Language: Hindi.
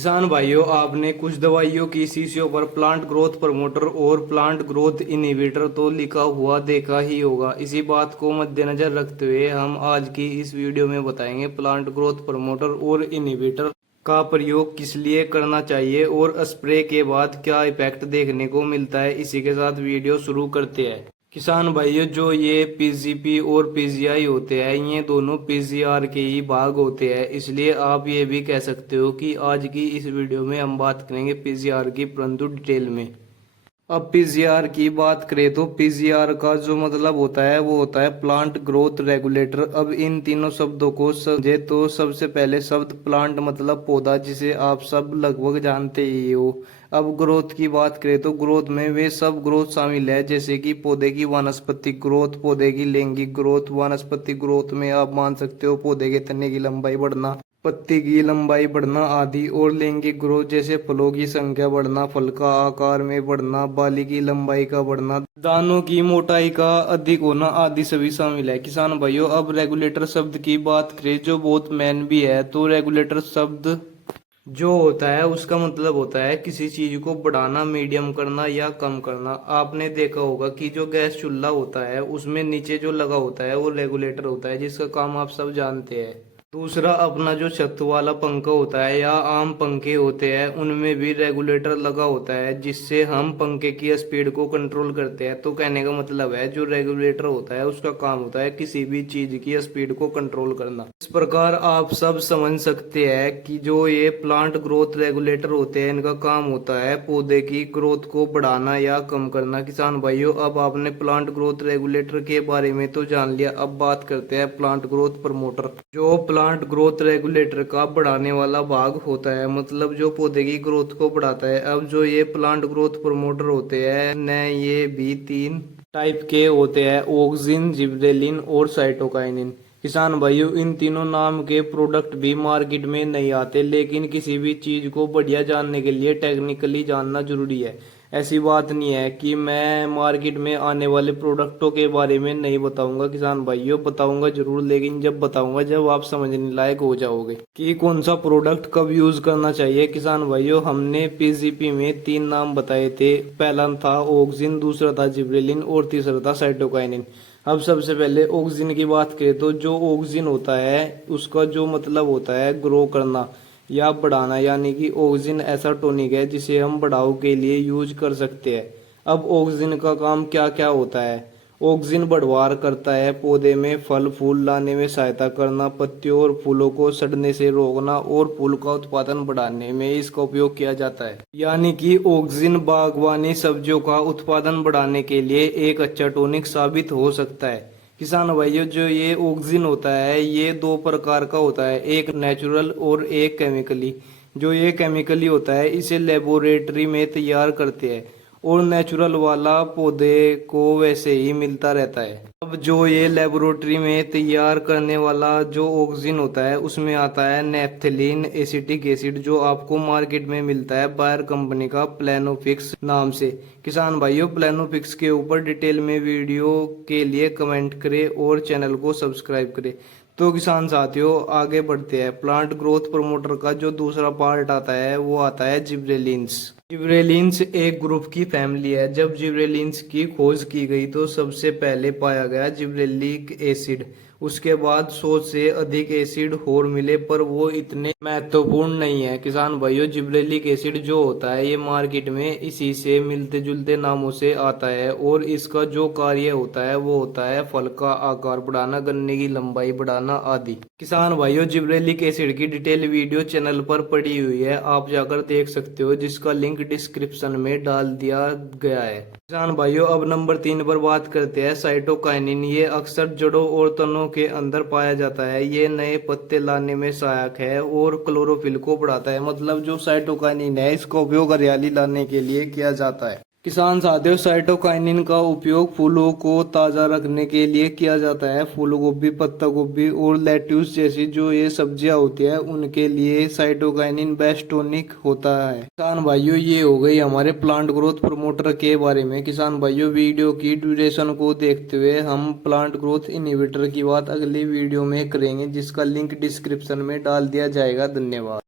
किसान भाइयों, आपने कुछ दवाइयों की शीशियों पर प्लांट ग्रोथ प्रमोटर और प्लांट ग्रोथ इनहिबिटर तो लिखा हुआ देखा ही होगा। इसी बात को मद्देनजर रखते हुए हम आज की इस वीडियो में बताएंगे प्लांट ग्रोथ प्रमोटर और इनहिबिटर का प्रयोग किस लिए करना चाहिए और स्प्रे के बाद क्या इफेक्ट देखने को मिलता है। इसी के साथ वीडियो शुरू करते हैं। किसान भाइयों, जो ये पीजीपी और पीजीआई होते हैं, ये दोनों पीजीआर के ही भाग होते हैं। इसलिए आप ये भी कह सकते हो कि आज की इस वीडियो में हम बात करेंगे पीजीआर की, परंतु डिटेल में। अब पीजीआर की बात करें तो पीजीआर का जो मतलब होता है वो होता है प्लांट ग्रोथ रेगुलेटर। अब इन तीनों शब्दों को समझे तो सबसे पहले शब्द प्लांट मतलब पौधा, जिसे आप सब लगभग जानते ही हो। अब ग्रोथ की बात करें तो ग्रोथ में वे सब ग्रोथ शामिल है, जैसे कि पौधे की वानस्पतिक ग्रोथ, पौधे की लैंगिक ग्रोथ। वानस्पतिक ग्रोथ में आप मान सकते हो पौधे के तने की लंबाई बढ़ना, पत्ती की लंबाई बढ़ना आदि। और लैंगिक ग्रोथ जैसे फलों की संख्या बढ़ना, फल का आकार में बढ़ना, बाली की लंबाई का बढ़ना, दानों की मोटाई का अधिक होना आदि सभी शामिल है। किसान भाइयों, अब रेगुलेटर शब्द की बात करें जो बहुत मैन भी है, तो रेगुलेटर शब्द जो होता है उसका मतलब होता है किसी चीज को बढ़ाना, मीडियम करना या कम करना। आपने देखा होगा कि जो गैस चूल्हा होता है उसमें नीचे जो लगा होता है वो रेगुलेटर होता है, जिसका काम आप सब जानते हैं। दूसरा, अपना जो छत वाला पंखा होता है या आम पंखे होते हैं, उनमें भी रेगुलेटर लगा होता है, जिससे हम पंखे की स्पीड को कंट्रोल करते हैं। तो कहने का मतलब है जो रेगुलेटर होता है उसका काम होता है किसी भी चीज की स्पीड को कंट्रोल करना। इस प्रकार आप सब समझ सकते हैं कि जो ये प्लांट ग्रोथ रेगुलेटर होते हैं, इनका काम होता है पौधे की ग्रोथ को बढ़ाना या कम करना। किसान भाइयों, अब आपने प्लांट ग्रोथ रेगुलेटर के बारे में तो जान लिया, अब बात करते हैं प्लांट ग्रोथ प्रमोटर। जो प्लांट ग्रोथ रेगुलेटर का बढ़ाने वाला भाग होता है, मतलब जो पौधे की ग्रोथ को बढ़ाता है। अब जो ये प्लांट ग्रोथ प्रमोटर होते हैं न, ये भी तीन टाइप के होते हैं: ऑक्सिन, जिबरेलिन और साइटोकाइनिन। किसान भाइयों, इन तीनों नाम के प्रोडक्ट भी मार्केट में नहीं आते, लेकिन किसी भी चीज को बढ़िया जानने के लिए टेक्निकली जानना जरूरी है। ऐसी बात नहीं है कि मैं मार्केट में आने वाले प्रोडक्टों के बारे में नहीं बताऊंगा। किसान भाइयों, बताऊंगा जरूर, लेकिन जब बताऊंगा जब आप समझने लायक हो जाओगे कि कौन सा प्रोडक्ट कब यूज करना चाहिए। किसान भाइयों, हमने पीजीपी में तीन नाम बताए थे। पहला था ऑक्सिन, दूसरा था जिब्रेलिन और तीसरा था साइटोकाइनिन। अब सबसे पहले ऑक्सिन की बात करें तो जो ऑक्सिन होता है उसका जो मतलब होता है ग्रो करना या बढ़ाना, यानी कि ऑक्सिन ऐसा टॉनिक है जिसे हम बढ़ाव के लिए यूज कर सकते हैं। अब ऑक्सिन का काम क्या क्या होता है? ऑक्सिन बढ़वार करता है, पौधे में फल फूल लाने में सहायता करना, पत्तियों और फूलों को सड़ने से रोकना और फूल का उत्पादन बढ़ाने में इसका उपयोग किया जाता है। यानी कि ऑक्सिन बागवानी सब्जियों का उत्पादन बढ़ाने के लिए एक अच्छा टॉनिक साबित हो सकता है। किसान भाइयों, जो ये ऑक्सिन होता है ये दो प्रकार का होता है, एक नेचुरल और एक केमिकली। जो ये केमिकली होता है इसे लेबोरेटरी में तैयार करते हैं और नेचुरल वाला पौधे को वैसे ही मिलता रहता है। अब जो ये लेबोरेटरी में तैयार करने वाला जो ऑक्सिन होता है उसमें आता है नेफ्थलीन एसिटिक एसिड, जो आपको मार्केट में मिलता है बायर कंपनी का प्लेनोफिक्स नाम से। किसान भाइयों, प्लेनोफिक्स के ऊपर डिटेल में वीडियो के लिए कमेंट करें और चैनल को सब्सक्राइब करें। तो किसान साथियों, आगे बढ़ते हैं। प्लांट ग्रोथ प्रमोटर का जो दूसरा पार्ट आता है वो आता है जिब्रेलिन्स। जिब्रेलिन्स एक ग्रुप की फैमिली है। जब जिब्रेलिन्स की खोज की गई तो सबसे पहले पाया गया जिब्रेलिक एसिड। उसके बाद 100 से अधिक एसिड और मिले, पर वो इतने महत्वपूर्ण नहीं है। किसान भाइयों, जिब्रेलिक एसिड जो होता है ये मार्केट में इसी से मिलते जुलते नामों से आता है और इसका जो कार्य होता है वो होता है फल का आकार बढ़ाना, गन्ने की लंबाई बढ़ाना आदि। किसान भाइयों, जिब्रेलिक एसिड की डिटेल वीडियो चैनल पर पड़ी हुई है, आप जाकर देख सकते हो, जिसका लिंक डिस्क्रिप्शन में डाल दिया गया है। किसान भाइयों, अब नंबर 3 पर बात करते हैं साइटोकाइनिन। ये अक्सर जड़ों और तनों के अंदर पाया जाता है। ये नए पत्ते लाने में सहायक है और क्लोरोफिल को बढ़ाता है। मतलब जो साइटोकाइनिन है इसका उपयोग हरियाली लाने के लिए किया जाता है। किसान साथियों, साइटोकाइनिन का उपयोग फूलों को ताजा रखने के लिए किया जाता है। फूल गोभी, पत्ता गोभी और लेट्यूस जैसी जो ये सब्जियां होती है उनके लिए साइटोकाइनिन बेस्ट टॉनिक होता है। किसान भाइयों, ये हो गई हमारे प्लांट ग्रोथ प्रमोटर के बारे में। किसान भाइयों, वीडियो की ड्यूरेशन को देखते हुए हम प्लांट ग्रोथ इनहिबिटर की बात अगली वीडियो में करेंगे, जिसका लिंक डिस्क्रिप्शन में डाल दिया जाएगा। धन्यवाद।